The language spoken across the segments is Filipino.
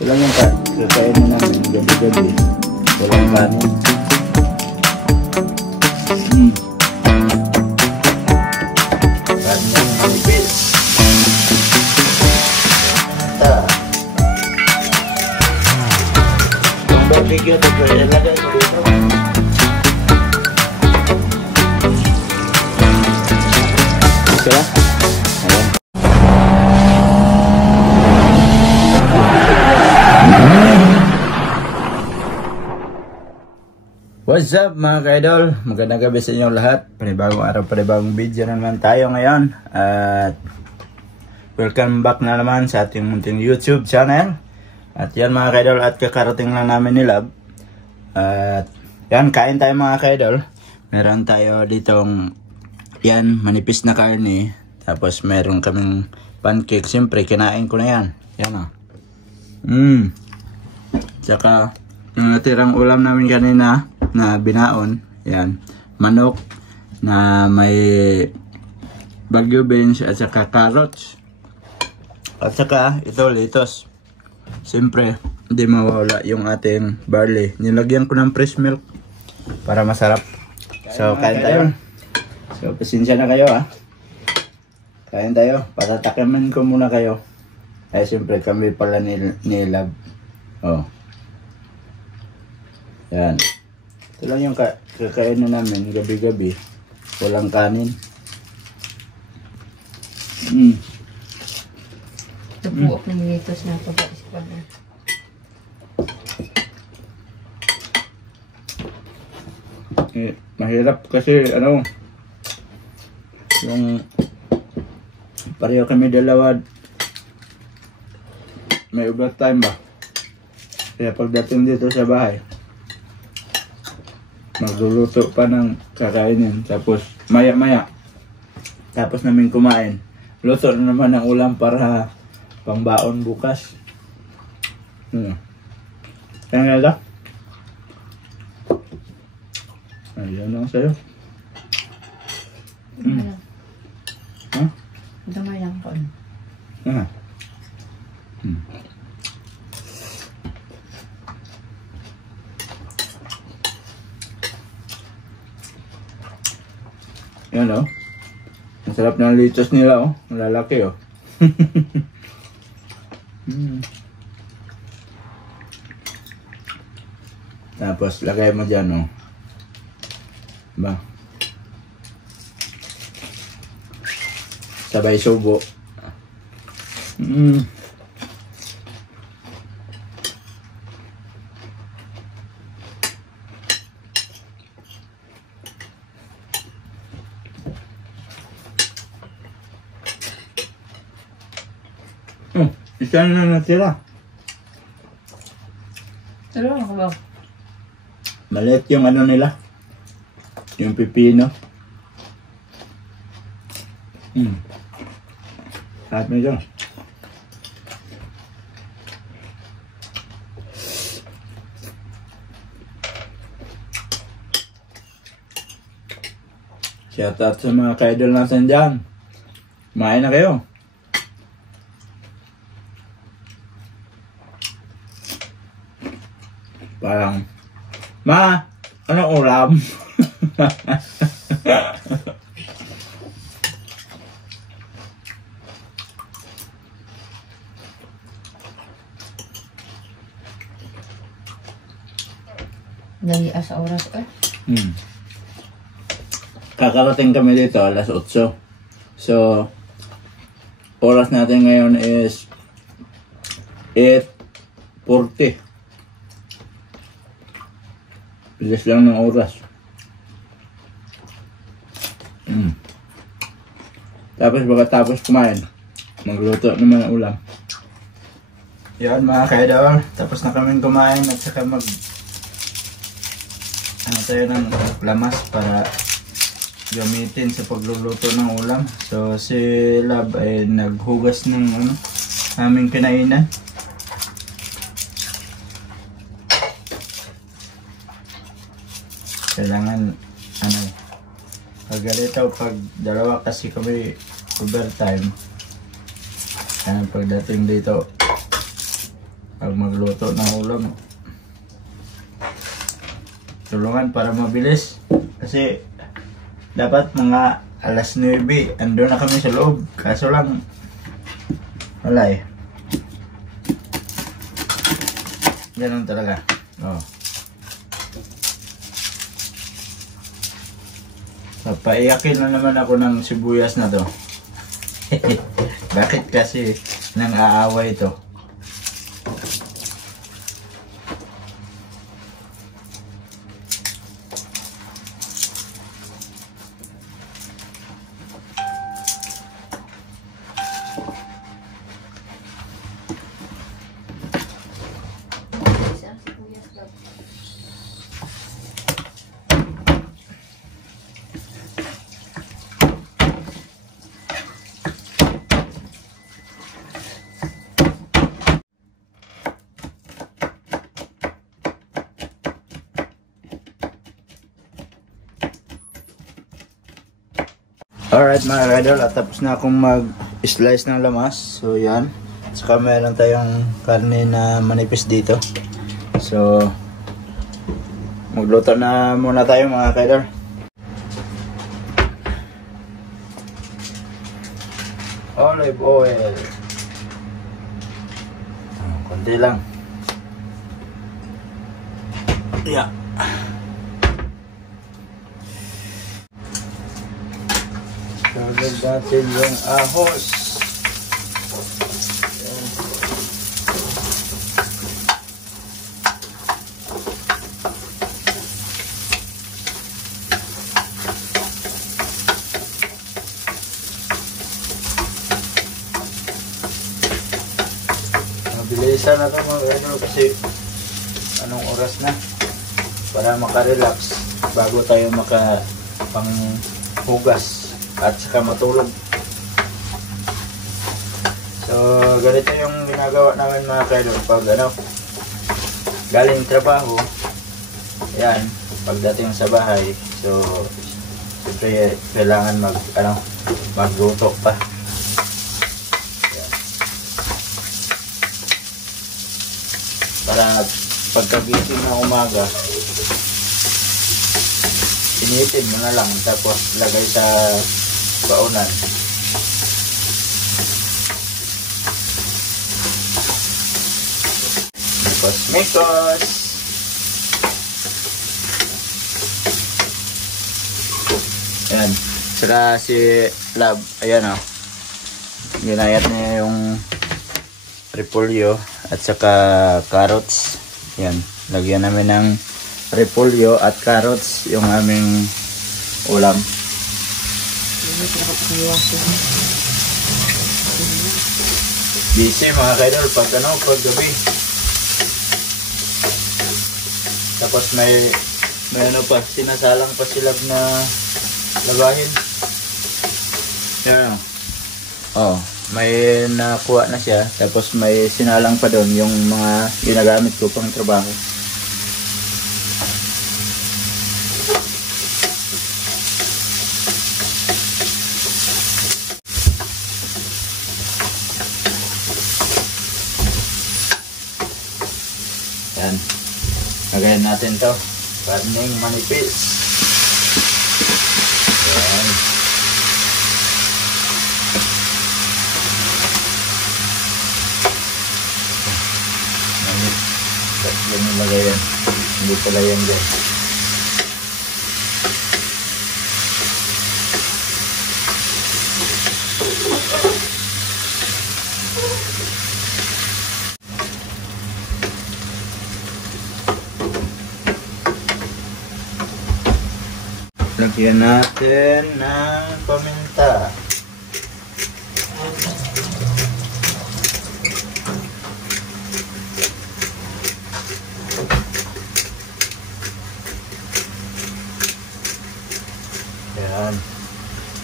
Ito lang yung kakainin namin gabi-gabi. Walang kanin. Kanin yung manipis. Yung barbecue ito ko ilagay ko dito. Okay lang? Ayan. What's up mga ka-idol? Magandang gabi sa inyong lahat. Panibagong araw, panibagong video na naman tayo ngayon. At welcome back na naman sa ating munting YouTube channel. At yan mga ka-idol, at kakarating lang namin ni Lab. At yan, kain tayo mga ka-idol. Meron tayo ditong yan, manipis na karne. Tapos meron kaming pancake. Siyempre, kinain ko na yan. Yan o. Tsaka yung natirang ulam namin kanina na binaon, yan, manok na may bagyo beans at saka carrots at saka ito litos. Siyempre hindi mawala yung ating barley, nilagyan ko ng fresh milk para masarap. So kain tayo. So pasensya na kayo kain tayo, patatakimin ko muna kayo. Ay siyempre kami pala ni Lab. Yan. Ito lang yung kakainin namin gabi-gabi. Walang kanin. Nabuok ng litos na ito. Mahirap kasi yung pareho kami dalawa may overtime ba. Kaya pagdating dito sa bahay magluluto pa ng kakainin, tapos maya-maya tapos namin kumain, luto na naman ng ulam para pangbaon bukas. Kaya nga ayun lang sa'yo. Damay lang po. Yan ang sarap ng litos nila ang lalaki Tapos lagay mo dyan ba, sabay subo. Isa na natira. Tulungan ko ba? Maliit yung nila. Yung pipino. Sarap nito. Shout out sa mga ka-idol natin dyan. Kumain na kayo. Parang, ma, anong ulam? Dali sa oras Kakarating kami dito alas 8. So, oras natin ngayon is 8:40. Bilis lang ng oras. Tapos pagkatapos kumain, magluto naman ang ulam. Yan mga ka-idol, tapos na kami kumain at saka tayo ng lamas para gamitin sa pagluluto ng ulam. So si Lab ay naghugas ng aming kinainan. Kailangan pag ganito, pag dalawa kasi kami overtime, pagdating dito pag magluto ng ulam. Tulungan para mabilis. Kasi dapat mga alas 9 andun na kami sa loob. Kaso lang wala eh. Ganun talaga. Oh. Papaiyakin na naman ako ng sibuyas na to. Bakit kasi nang aaway ito? Alright mga idol, at tapos na akong mag-slice ng lamas. So yan. Saka meron tayong karne na manipis dito. So magluto na muna tayo mga idol. Olive oil. Konti lang. Yeah. Sagad natin yung ahos. Ayan. Mabilisan na ito mga idol kasi anong oras na para makarelax bago tayo makapanghugas at saka matulog. So ganito yung ginagawa namin mga kaidol pag galing trabaho. Yan, pagdating sa bahay. So siyempre kailangan magluto pa. Yan. Para pagkagising ng umaga, initin mo na lang tapos lagay sa baunan. Mikos. Ayan. Saka si Lab, ayan o. Ginayat niya yung repolyo at saka carrots. Ayan. Lagyan namin ng repolyo at carrots yung aming ulam. Busy mga kaidol pag gabi. Tapos may sinasalang pa sila na lagahin. Yan. Oh, may nakuha na siya. Tapos may sinalang pa doon yung mga ginagamit ko pang trabaho. Yan. Lagayan natin to. Karneng manipis. Yan. Yan yung lagayan. Hindi pala yan dyan. Lagyan natin ng paminta. Yan.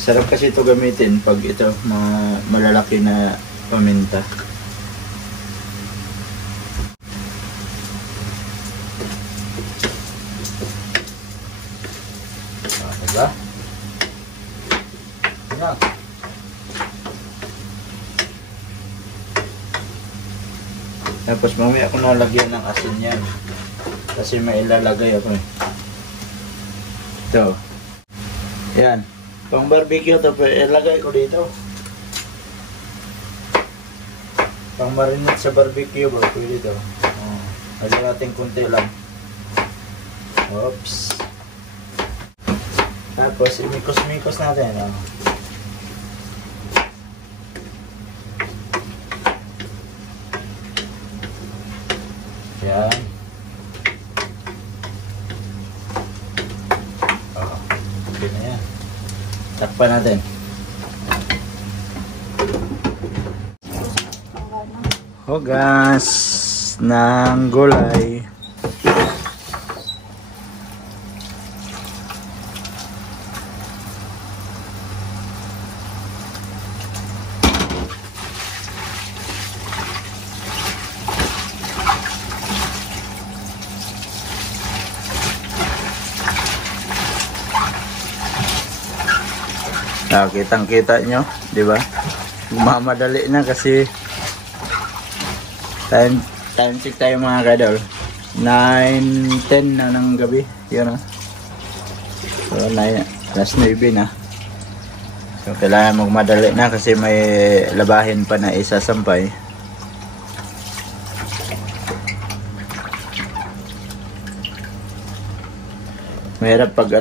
Sarap kasi ito gamitin pag ito mga malalaki na paminta. Diba? Ayan. Tapos, 1 Tapos mamaya ako nalagyan ng asin yan. Kasi may ilalagay ako eh. Ito. Yan. Pang barbecue to, ilagay ko dito. Pang marinate sa barbecue bro, pwede ito. Lagyan natin kunti lang. Oops. Tapos, imikos-mikos natin. Yan. Okay na yan. Takpan natin. Hugas ng gulay. Kitang-kita nyo, di ba? Mamadali na kasi time check tayo mga kadol. 9:10 na ng gabi, yun o. So, alas 9 na. So, kailangan magmadali na kasi may labahin pa na isasampay. Mahirap pag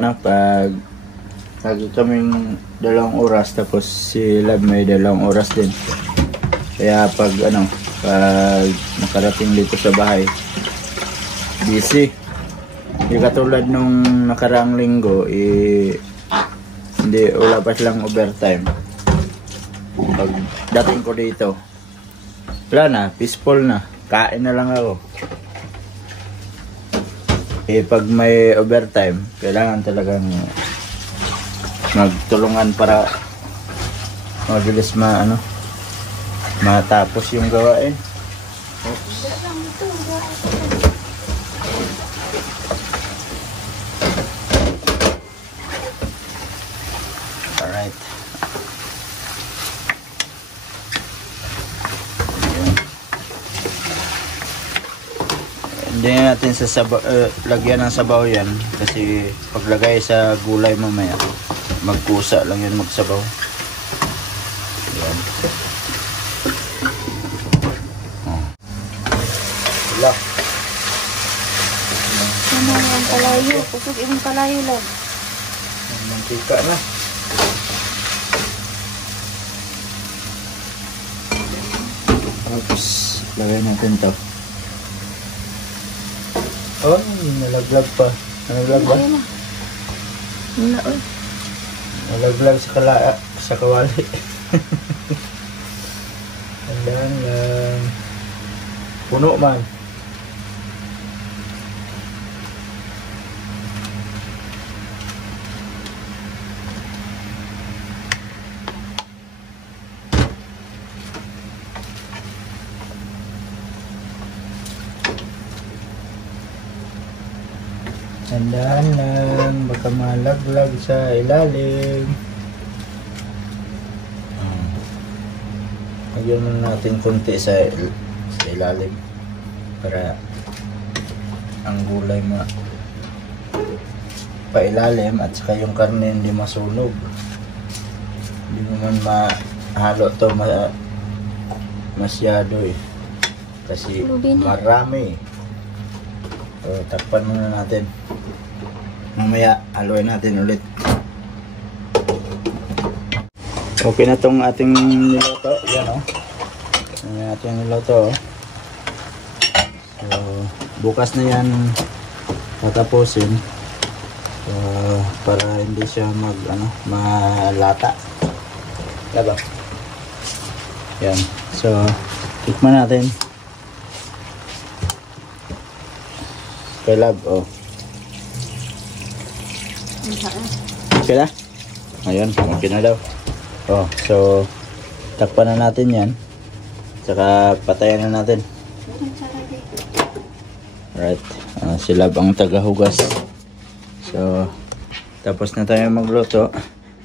kaming 2 oras tapos si Lab may 2 oras din. Kaya pag nakarating dito sa bahay, busy. Hindi katulad nung nakaraang linggo, hindi, wala pa silang overtime. Pag dating ko dito, wala na, peaceful na. Kain na lang ako. Pag may overtime, kailangan talagang magtulungan para mabilis matapos yung gawain. Oops. Alright. Hindi natin lagyan ng sabaw yan kasi paglagay sa gulay mamaya magkusa lang yun magsabaw. Yan. Lock. Ano yung kalayo? Pusog yung kalayo lang. Mantika na. Tapos lagay natin to. Oh, nalaglag pa. Nalaglag ba? Wala, oy. Nalaglag sa kawali. Andan lang. Puno man. Tandaan lang, baka malaglag sa ilalim. Lagyan muna natin konti sa ilalim para ang gulay pailalim at saka yung karne hindi masunog. Hindi naman mahalo to masyado eh. Kasi marami. So, takpan muna natin. Mamaya, haluin natin ulit. Okay na tong ating niloto. Yan o. Yan ating niloto. So, bukas na yan tatapusin. So, para hindi siya malata. Diba? Yan. So, tikman natin. Kay Lab, oh. Okay na? Ayun, okay na daw. Oh, so, takpan na natin yan. Saka, patayan na natin. Alright. Si Lab ang tagahugas. So, tapos na tayo magluto.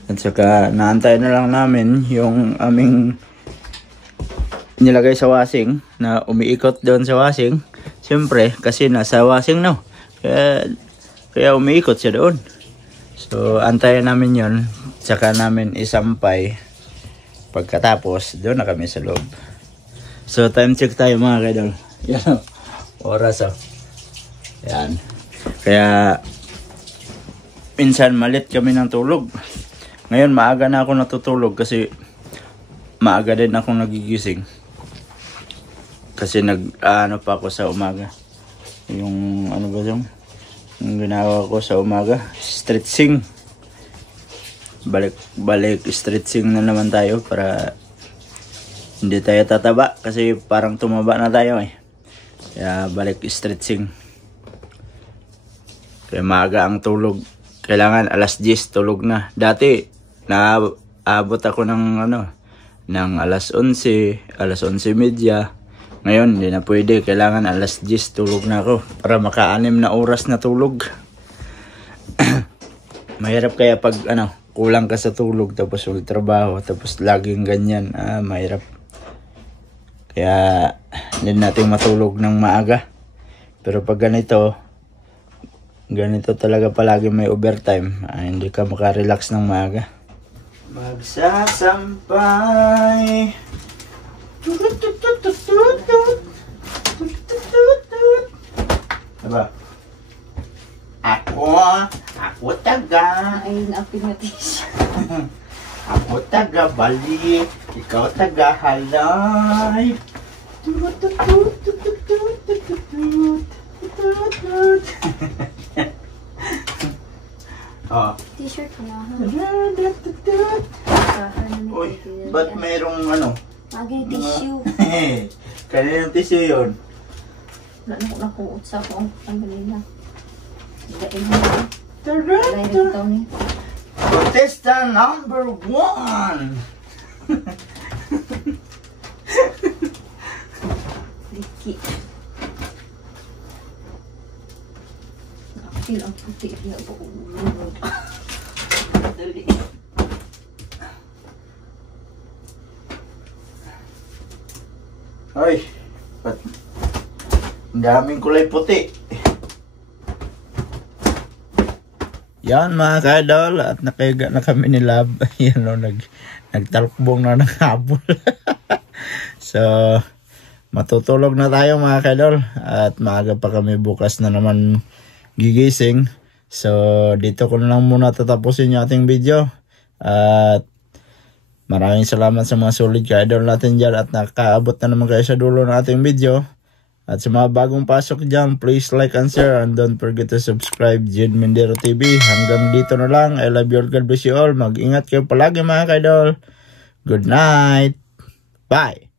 At saka, naantay na lang namin yung aming nilagay sa washing na umiikot doon sa washing. Siyempre, kasi nasa washing no. Kaya umiikot siya doon. So, antayin namin yon. Saka namin isampay. Pagkatapos, doon na kami sa loob. So, time check tayo mga kaidol. Yan o. Oras o. Yan. Kaya, minsan malit kami ng tulog. Ngayon, maaga na ako natutulog kasi maaga din akong nagigising. Kasi ano pa ako sa umaga. Yung ano ba yung ginawa ko sa umaga, stretching. Balik stretching na naman tayo para hindi tayo tataba kasi parang tumaba na tayo eh. Kaya balik stretching. Kaya maaga ang tulog. Kailangan alas 10 tulog na. Dati naabot ako ng ng alas 11, alas 11:30. Ngayon, hindi na pwede. Kailangan alas 10 tulog na ako para maka-6 na oras na tulog. Mahirap kaya pag kulang ka sa tulog tapos trabaho tapos laging ganyan. Mahirap. Kaya hindi natin matulog ng maaga. Pero pag ganito talaga palagi may overtime. Hindi ka makarelax ng maaga. Magsasampay. Diba? Ako taga. Ayun, apin na tissue. Ako taga balik. Ikaw taga halay. Oh. T-shirt ko na. Uy, ba't mayroong Agay tissue. Kaninong tissue yun? Wala na ko nakuot sa akong panggalina. Gain mo. Alay na ito ni. Contestant number 1! Liki. Nakapil ang puti niya po. Dali. Ay, ba't ang daming kulay puti. Yan mga ka-idol, at nakaiga na kami ni Lab. Yan o, nagtalkbong na ng habol. So, matutulog na tayo mga ka-idol. At maaga pa kami bukas na naman gigising. So, dito ko na lang muna tatapusin yung ating video. At maraming salamat sa mga solid ka-idol natin dyan at nakaabot na naman kayo sa dulo ng ating video. At sa mga bagong pasok dyan, please like and share and don't forget to subscribe Jed Mendero TV. Hanggang dito na lang. I love you all. God bless you all. Mag-ingat kayo palagi mga ka-idol. Good night. Bye.